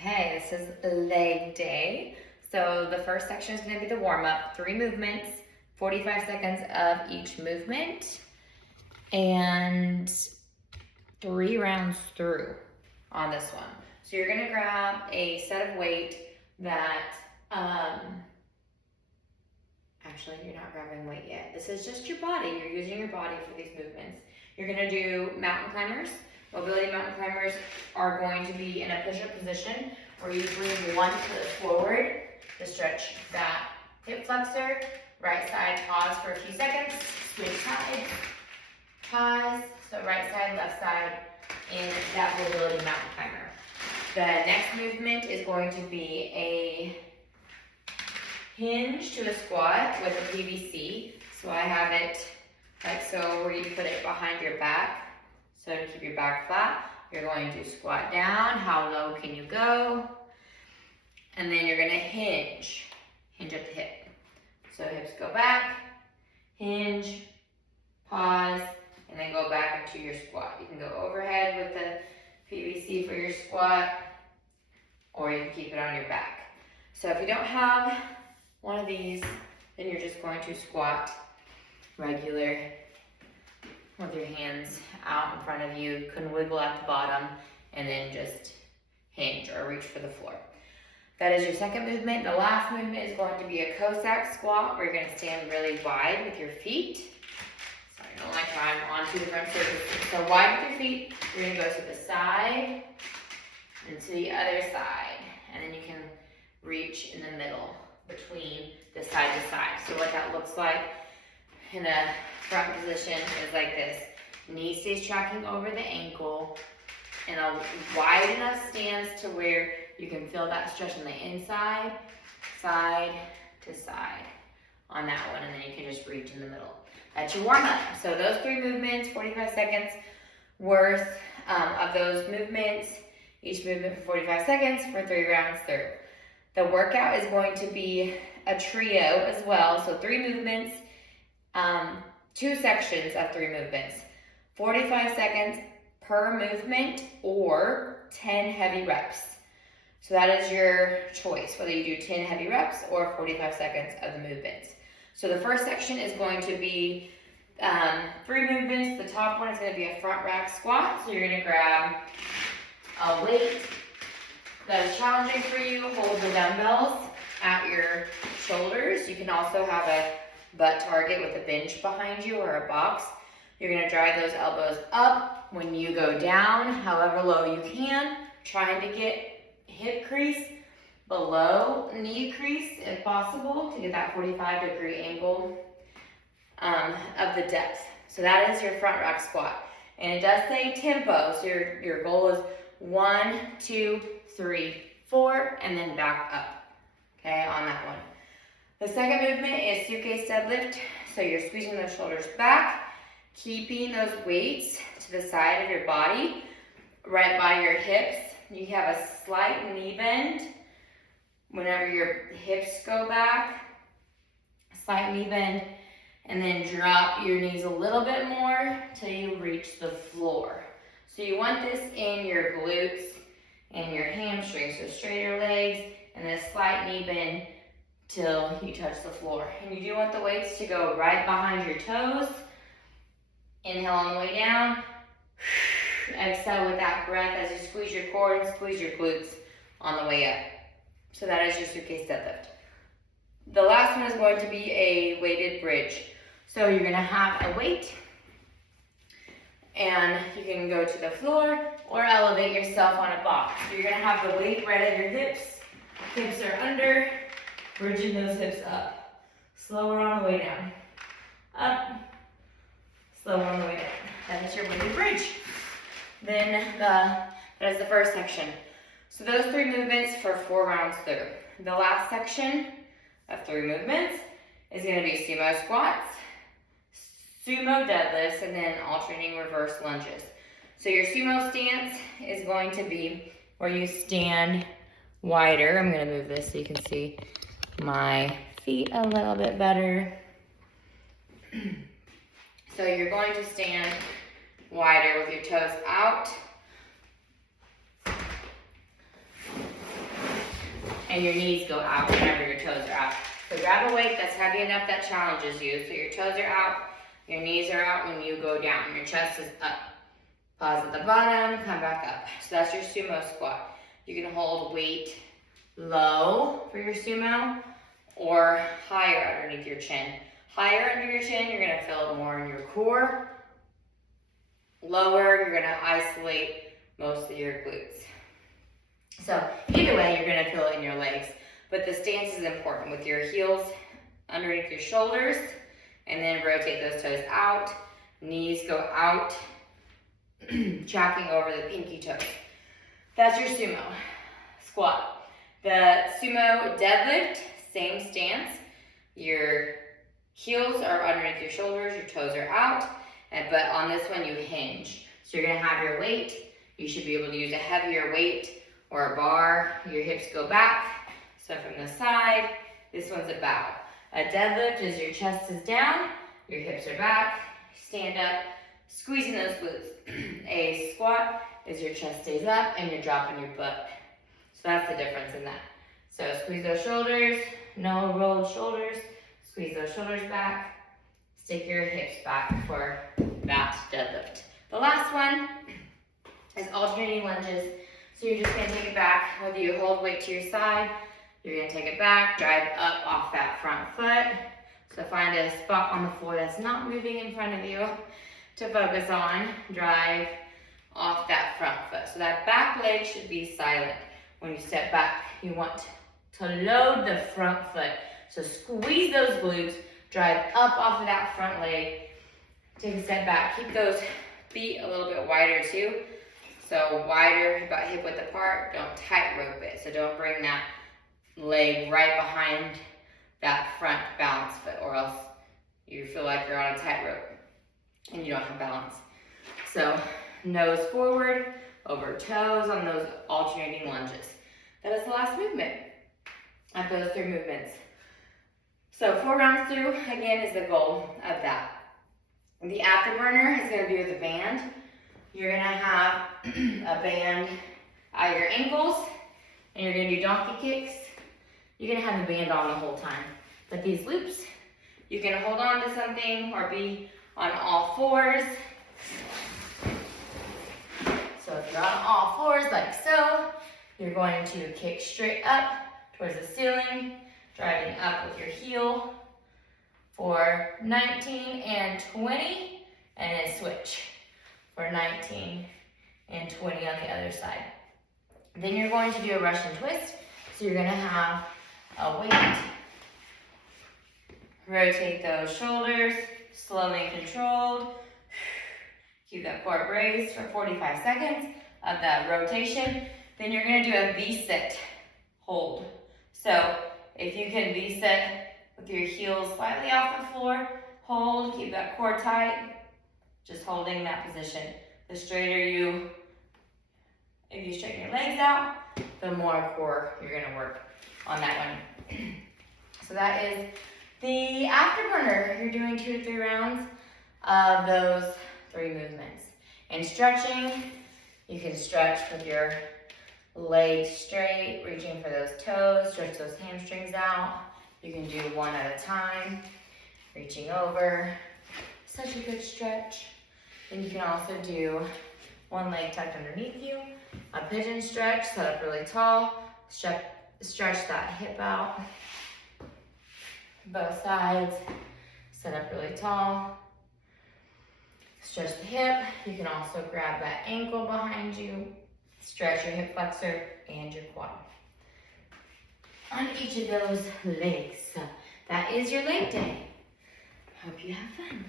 Okay, this is leg day. So the first section is going to be the warm-up, 3 movements, 45 seconds of each movement, and 3 rounds through on this one. So you're going to grab a set of weight that, actually you're not grabbing weight yet. This is just your body. You're using your body for these movements. You're going to do mountain climbers. Mobility mountain climbers are going to be in a push-up position where you bring one foot forward to stretch that hip flexor. Right side, pause for a few seconds, switch sides, pause. So right side, left side in that mobility mountain climber. The next movement is going to be a hinge to a squat with a PVC. So I have it like so where you put it behind your back. So to keep your back flat, you're going to squat down. How low can you go? And then you're going to hinge at the hip. So hips go back, hinge, pause, and then go back into your squat. You can go overhead with the PVC for your squat, or you can keep it on your back. So if you don't have one of these, then you're just going to squat regular with your hands out in front of you. You can wiggle at the bottom and then just hinge or reach for the floor. That is your second movement. The last movement is going to be a Cossack squat where you're going to stand really wide with your feet. Sorry, I don't like how I'm on 2 different surfaces. So wide with your feet, you're going to go to the side and to the other side. And then you can reach in the middle between the side to side. So what that looks like in a front position is like this. Knee stays tracking over the ankle, and a wide enough stance to where you can feel that stretch on the inside, side to side on that one, and then you can just reach in the middle. That's your warm-up. So those 3 movements, 45 seconds worth of those movements, each movement for 45 seconds for 3 rounds through. The workout is going to be a trio as well, so 3 movements, 2 sections of 3 movements, 45 seconds per movement or 10 heavy reps. So that is your choice, whether you do 10 heavy reps or 45 seconds of the movements. So the first section is going to be 3 movements. The top one is going to be a front rack squat. So you're going to grab a weight that is challenging for you. Hold the dumbbells at your shoulders. You can also have a butt target with a bench behind you or a box. You're going to drive those elbows up when you go down, however low you can, trying to get hip crease below knee crease if possible to get that 45-degree angle of the depth. So that is your front rack squat. And it does say tempo, so your goal is 1, 2, 3, 4, and then back up, okay, on that one. The second movement is suitcase deadlift. So you're squeezing those shoulders back, keeping those weights to the side of your body, right by your hips. You have a slight knee bend whenever your hips go back, slight knee bend, and then drop your knees a little bit more till you reach the floor. So you want this in your glutes and your hamstrings, so straighter legs and a slight knee bend till you touch the floor. And you do want the weights to go right behind your toes. Inhale on the way down. Exhale with that breath as you squeeze your core and squeeze your glutes on the way up. So that is your suitcase deadlift. The last one is going to be a weighted bridge. So you're going to have a weight and you can go to the floor or elevate yourself on a box. So you're going to have the weight right at your hips. Hips are under, bridging those hips up. Slower on the way down. Up, slower on the way down. That is your weighted bridge. Then that is the first section. So those 3 movements for 4 rounds through. The last section of 3 movements is going to be sumo squats, sumo deadlifts, and then alternating reverse lunges. So your sumo stance is going to be where you stand wider. I'm going to move this so you can see my feet a little bit better. So you're going to stand wider with your toes out. and your knees go out whenever your toes are out. So grab a weight that's heavy enough that challenges you. So your toes are out, your knees are out when you go down. Your chest is up. Pause at the bottom, come back up. So that's your sumo squat. You can hold weight low for your sumo or higher underneath your chin. Higher under your chin, you're gonna feel it more in your core. Lower, you're gonna isolate most of your glutes. So either way, you're gonna feel it in your legs. But the stance is important with your heels underneath your shoulders, and then rotate those toes out. Knees go out, tracking over the pinky toes. That's your sumo squat. The sumo deadlift, same stance. Your heels are underneath your shoulders, your toes are out, but on this one you hinge. So you're gonna have your weight. You should be able to use a heavier weight or a bar. Your hips go back. So from the side, this one's a bow. A deadlift is your chest is down, your hips are back, stand up, squeezing those glutes. A squat is your chest stays up and you're dropping your butt. So that's the difference in that. So squeeze those shoulders, no rolled shoulders, squeeze those shoulders back, stick your hips back for that deadlift. The last one is alternating lunges. So you're just gonna take it back, whether you hold weight to your side, you're gonna take it back, drive up off that front foot. So find a spot on the floor that's not moving in front of you to focus on. Drive off that front foot. So that back leg should be silent. When you step back, you want to load the front foot. So squeeze those glutes, drive up off of that front leg, take a step back. Keep those feet a little bit wider too. So wider, about hip width apart, don't tightrope it. So don't bring that leg right behind that front balance foot, or else you feel like you're on a tightrope and you don't have balance. So nose forward, over toes on those alternating lunges. That is the last movement after those 3 movements. So 4 rounds through, again, is the goal of that. The afterburner is gonna be with a band. You're gonna have a band at your ankles, and you're gonna do donkey kicks. You're gonna have the band on the whole time. But these loops, you can hold on to something or be on all fours. So if you're on all fours like so, you're going to kick straight up towards the ceiling, driving up with your heel for 19 and 20, and then switch for 19 and 20 on the other side. Then you're going to do a Russian twist. So you're gonna have a weight, rotate those shoulders, slowly and controlled. Keep that core braced for 45 seconds of that rotation. Then you're gonna do a V-sit hold. So if you can V-sit with your heels slightly off the floor, hold, keep that core tight, just holding that position. The straighter if you straighten your legs out, the more core you're gonna work on that one. So that is the afterburner. You're doing 2 to 3 rounds of those 3 movements. And stretching, you can stretch with your legs straight, reaching for those toes, stretch those hamstrings out. You can do 1 at a time, reaching over. Such a good stretch. Then you can also do 1 leg tucked underneath you, a pigeon stretch, set up really tall, stretch that hip out, both sides, set up really tall, stretch the hip. You can also grab that ankle behind you, stretch your hip flexor and your quad on each of those legs. So that is your leg day. Hope you have fun.